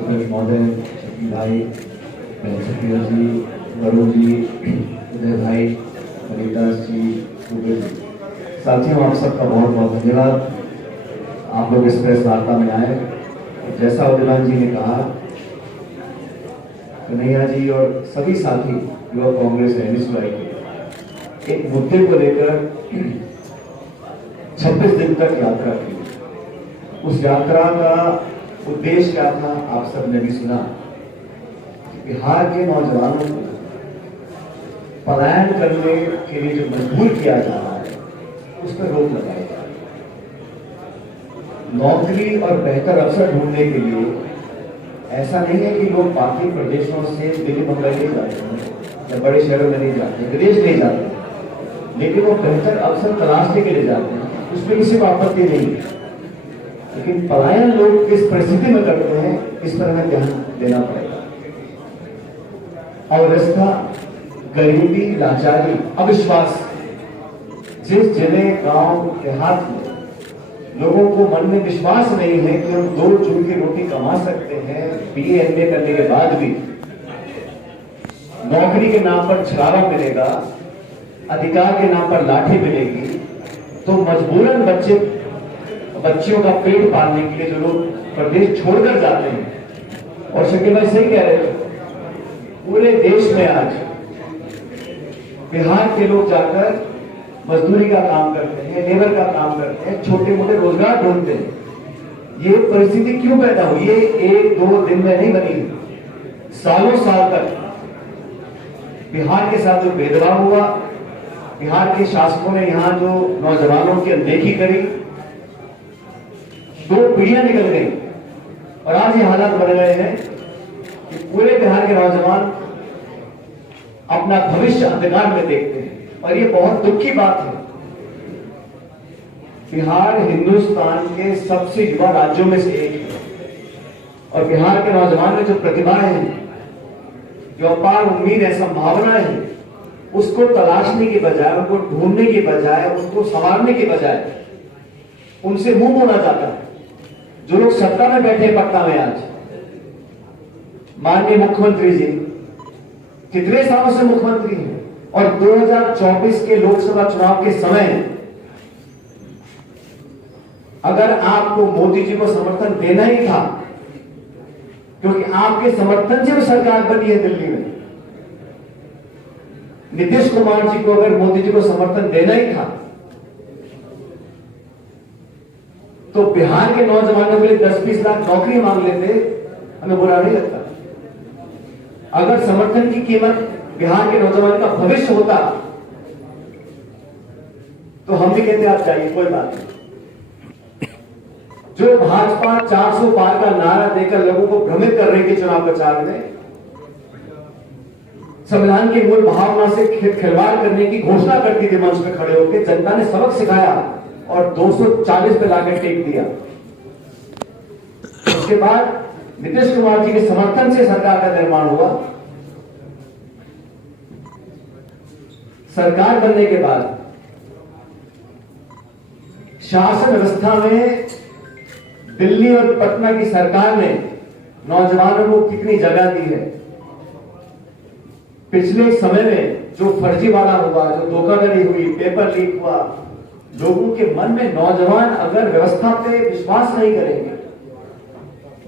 महोदय, शकील भाई, शकील जी, वरुण जी, उदय भाई, हरिदास जी, साथियों, आप सबका बहुत बहुत धन्यवाद। आप लोग इस प्रेस वार्ता में आए। जैसा उदयमान जी ने कहा, कन्हैया जी और सभी साथी युवा कांग्रेस एनएसयूआई के एक मुद्दे को लेकर 26 दिन तक यात्रा की। उस यात्रा का उद्देश्य क्या था, आप सबने भी सुना। बिहार के नौजवानों को पलायन करने के लिए जो मजबूर किया जा रहा है, उस पर रोक लगाई जा रही है। नौकरी और बेहतर अवसर ढूंढने के लिए ऐसा नहीं है कि लोग बाकी प्रदेशों से दिल्ली मुंबई नहीं जाते हैं या बड़े शहरों में नहीं जाते, विदेश नहीं जाते, लेकिन वो बेहतर अवसर तलाशने के लिए जाते हैं। उसमें किसी को आपत्ति नहीं है, लेकिन पलायन लोग किस परिस्थिति में करते हैं, इस पर हमें ध्यान देना पड़ेगा। अवस्था, गरीबी, लाचारी, अविश्वास, जिस जिले, गांव, देहात में लोगों को मन में विश्वास नहीं है कि हम 2 जून की रोटी कमा सकते हैं, बीए एमए करने के बाद भी नौकरी के नाम पर छलावा मिलेगा, अधिकार के नाम पर लाठी मिलेगी, तो मजबूरन बच्चियों का पेट पालने के लिए जो लोग प्रदेश छोड़कर जाते हैं। और शकील भाई सही कह रहे थे, पूरे देश में आज बिहार के लोग जाकर मजदूरी का काम करते हैं, लेबर का काम करते हैं, छोटे मोटे रोजगार ढूंढते हैं। ये परिस्थिति क्यों पैदा हुई? ये 1-2 दिन में नहीं बनी, सालों साल तक बिहार के साथ जो भेदभाव हुआ, बिहार के शासकों ने यहां जो नौजवानों की अनदेखी करी, 2 पीढ़ियां निकल गई और आज ये हालात बन गए हैं कि पूरे बिहार के नौजवान अपना भविष्य अंधकार में देखते हैं। और ये बहुत दुख की बात है। बिहार हिंदुस्तान के सबसे युवा राज्यों में से एक है और बिहार के नौजवान में जो प्रतिभाएं हैं, जो अपार उम्मीद है, संभावनाएं हैं, उसको तलाशने की बजाय, उनको ढूंढने की बजाय, उनको संवारने की बजाय उनसे मुंह मोड़ा जाता है। जो लोग सत्ता में बैठे पटना में आज, माननीय मुख्यमंत्री जी कितने सालों से मुख्यमंत्री हैं और 2024 के लोकसभा चुनाव के समय अगर आपको मोदी जी को समर्थन देना ही था, क्योंकि आपके समर्थन से वो सरकार बनी है दिल्ली में, नीतीश कुमार जी को अगर मोदी जी को समर्थन देना ही था, तो बिहार के नौजवानों के लिए 10-20 लाख नौकरी मांग लेते, हमें बुरा नहीं लगता। अगर समर्थन की कीमत बिहार के नौजवान का भविष्य होता, तो हम भी कहते आप जाइए, कोई बात नहीं। जो भाजपा 400 पार का नारा देकर लोगों को भ्रमित कर रही थी चुनाव प्रचार में, संविधान की मूल भावना से खिलवाड़ करने की घोषणा करती थी मंच पर खड़े होकर, जनता ने सबक सिखाया और 240 पे लाकर टेक दिया। उसके बाद नीतीश कुमार जी के समर्थन से सरकार का निर्माण हुआ। सरकार बनने के बाद शासन व्यवस्था में दिल्ली और पटना की सरकार ने नौजवानों को कितनी जगह दी है। पिछले समय में जो फर्जीवाड़ा हुआ, जो धोखाधड़ी हुई, पेपर लीक हुआ, लोगों के मन में नौजवान अगर व्यवस्था पे विश्वास नहीं करेंगे,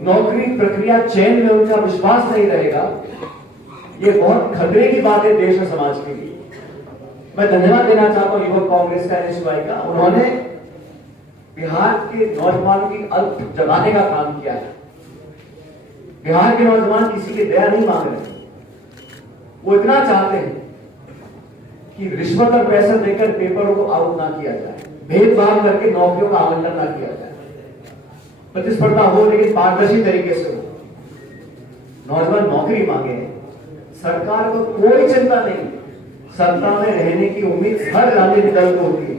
नौकरी प्रक्रिया चयन में उनका विश्वास नहीं रहेगा, ये बहुत खतरे की बात है देश और समाज के लिए। मैं धन्यवाद देना चाहता हूं युवक कांग्रेस का, एनएसयूआई का। उन्होंने बिहार के नौजवानों की अल्प जगाने का काम किया है। बिहार के नौजवान किसी की दया नहीं मांग रहे, वो इतना चाहते हैं कि रिश्वत और पैसा देकर पेपरों को आउट ना किया जाए, भेदभाव करके नौकरियों का आवंटन ना किया जाए, प्रतिस्पर्धा हो लेकिन पारदर्शी तरीके से हो। नौजवान नौकरी मांगे, सरकार को कोई चिंता नहीं, सत्ता में रहने की उम्मीद हर राजनीतिक दल को होती है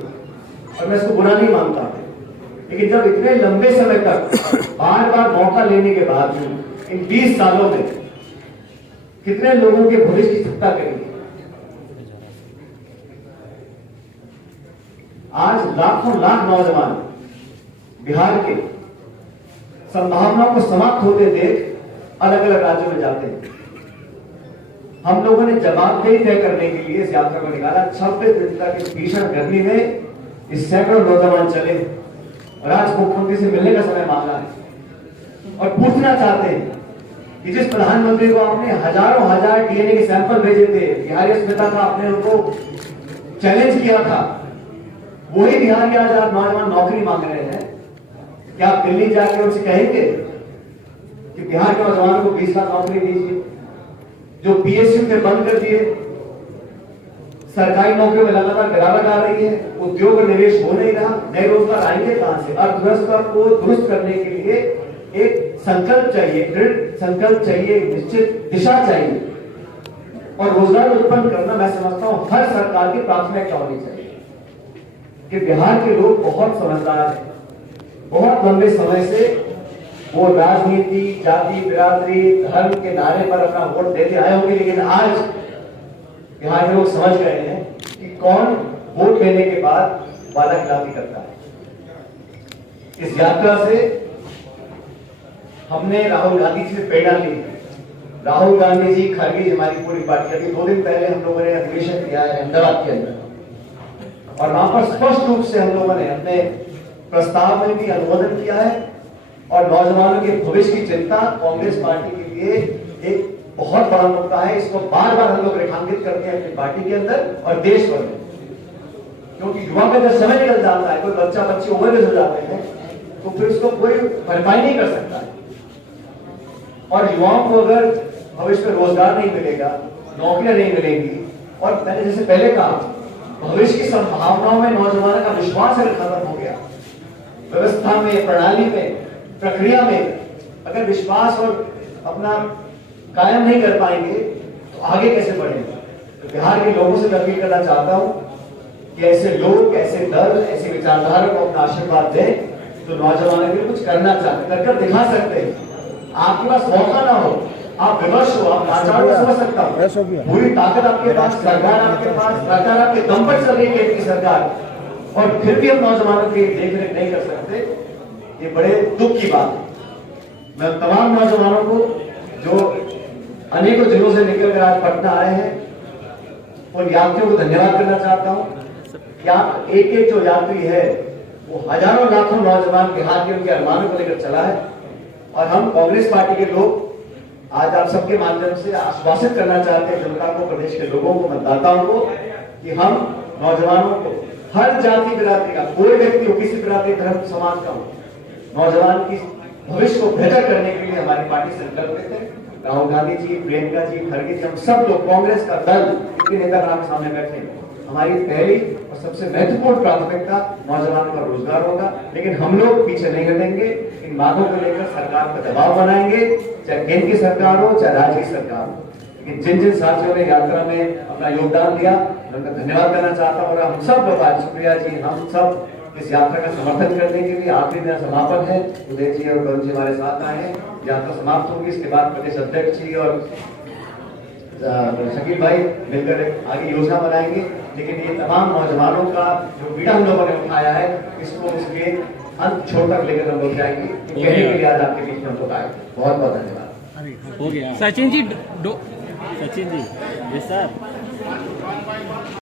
और मैं इसको बुरा नहीं मानता, लेकिन जब इतने लंबे समय तक बार बार मौका लेने के बाद इन 20 सालों में कितने लोगों के भविष्य की चिंता करेंगे। आज लाखों लाख नौजवान बिहार के संभावनाओं को समाप्त होते देख अलग अलग राज्यों में जाते हैं। हम लोगों ने जवाबदेही तय करने के लिए इस यात्रा को निकाला। 26 दिन तक इस भीषण गर्मी में इस सैकड़ों नौजवान चले और आज मुख्यमंत्री से मिलने का समय मांगा है और पूछना चाहते हैं कि जिस प्रधानमंत्री को आपने हजारों हजार डीएनए के सैंपल भेजे थे, बिहारी अस्मिता का आपने उनको चैलेंज किया था, वही बिहारी आज नौजवान नौकरी मांग रहे हैं। क्या आप दिल्ली जाके उनसे कहेंगे कि बिहार के नौजवानों को 20 लाख नौकरी दीजिए? जो पीएसयू के बंद कर दिए, सरकारी नौकरियों में लगातार गिरावट आ रही है, उद्योग और निवेश हो नहीं रहा, नए रोजगार आएंगे कहां से? अर्थव्यवस्था को दुरुस्त करने के लिए एक संकल्प चाहिए, दृढ़ संकल्प चाहिए, निश्चित दिशा चाहिए और रोजगार उत्पन्न करना मैं समझता हूं हर सरकार की प्राथमिकता होनी चाहिए। कि बिहार के लोग बहुत समझदार हैं, बहुत लंबे समय से वो राजनीति, जाति, बिरादरी, धर्म के नारे पर अपना वोट देते आए होंगे, लेकिन आज बिहार के लोग समझ गए हैं कि कौन वोट लेने के बाद वादा खिलाफी करता है। इस यात्रा से हमने राहुल गांधी जी से प्रेरणा ली। राहुल गांधी जी, खड़गे जी, हमारी पूरी पार्टी, अभी 2 दिन पहले हम लोगों ने अधिवेशन किया है अहमदाबाद के अंदर और वहां पर स्पष्ट रूप से हम लोगों ने अपने प्रस्ताव में भी अनुमोदन किया है और नौजवानों के भविष्य की चिंता कांग्रेस पार्टी के लिए एक बहुत बड़ा मुद्दा है। इसको बार बार हम लोग रेखांकित करते हैं अपनी पार्टी के अंदर और देश भर में, क्योंकि युवा का जब समय निकल जाता है, कोई बच्चा बच्ची ओवरवेज हो जाते हैं, तो फिर उसको कोई भरपाई नहीं कर सकता है। और युवाओं को अगर भविष्य में रोजगार नहीं मिलेगा, नौकरियां नहीं मिलेंगी और मैंने जैसे पहले कहा, भविष्य की संभावनाओं में नौजवानों का विश्वास अगर खत्म हो गया, व्यवस्था में, प्रणाली में, प्रक्रिया में अगर विश्वास और अपना कायम नहीं कर पाएंगे तो आगे कैसे बढ़ेंगे? तो बिहार के लोगों से मैं अपील करना चाहता हूं कि ऐसे लोग, ऐसे दल, ऐसे विचारधारा को अपना आशीर्वाद दें तो नौजवानों के लिए कुछ करना चाहते, कर दिखा सकते हैं। आपके पास मौका ना हो, आप विवश हो, आप लाचार हो, समझ सकता हूं, पूरी ताकत आपके पास, सरकार आपके पास, सरकार आपके दम पर चल रही है, केंद्र की सरकार, और फिर भी हम नौजवानों की देखरेख नहीं कर सकते, ये बड़े दुख की बात है। मैं तमाम नौजवानों को जो अनेकों जिलों से निकलकर आज पटना आए हैं उन यात्रियों को धन्यवाद करना चाहता हूं कि आप एक एक जो यात्री है वो हजारों लाखों नौजवान बिहार के उनके अरमानों को लेकर चला है और हम कांग्रेस पार्टी के लोग आज आप सबके माध्यम से आश्वासित करना चाहते हैं जनता को, प्रदेश के लोगों को, मतदाताओं को कि हम नौजवानों को, हर जाति बिरादरी का कोई व्यक्ति हो, किसी बिरादरी, धर्म, समाज का हो, नौजवान की भविष्य को बेहतर करने के लिए हमारी पार्टी संकल्पित है। राहुल गांधी जी, प्रियंका जी, खड़गे जी, हम सब लोग कांग्रेस का दल, इतने नेता आपके सामने बैठे हैं। हमारी पहली और सबसे महत्वपूर्ण प्राथमिकता नौजवानों का रोजगार होगा, लेकिन हम लोग पीछे नहीं हटेंगे। इन मांगों को लेकर सरकार पर दबाव बनाएंगे, चाहे केंद्र की सरकार हो, चाहे राज्य की सरकार हो। लेकिन जिन जिन साथियों ने यात्रा में अपना योगदान दिया, उनका धन्यवाद करना चाहता हूँ। और हम सब लोग आज, सुप्रिया जी, हम सब इस यात्रा का समर्थन करने के लिए आखिरी दिन समापन है, उदय जी और करुण जी हमारे साथ आए हैं। यात्रा समाप्त होगी, इसके बाद प्रदेश अध्यक्ष जी और शकील भाई मिलकर आगे योजना बनाएंगे। लेकिन ये तमाम नौजवानों का जो बीड़ा हम लोगों ने उठाया है, इसको उसके अंत छोर तक लेकर हम लोग जाएंगे। कहने के लिए आज आपके बीच में हम लोग आए। बहुत बहुत धन्यवाद। हो गया। सचिन जी, सचिन जी, सर।